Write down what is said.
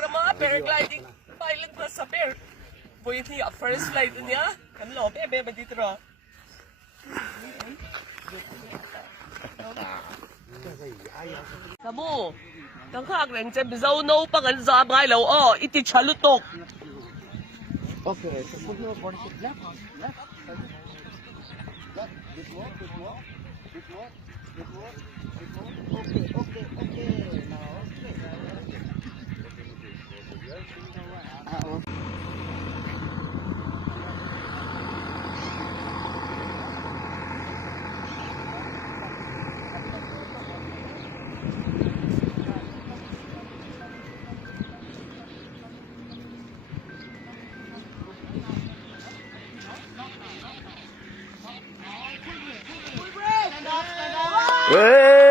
Rama paragliding pilot na sa pair. Boy iti first flight niya. Kan lo be dito ro. Kamu. Tang khak leng che Mizo Naupang an za bai lo o iti chalutok. Okay, so put your body to left, left. Left, bit more. Okay. Now, okay. Hey!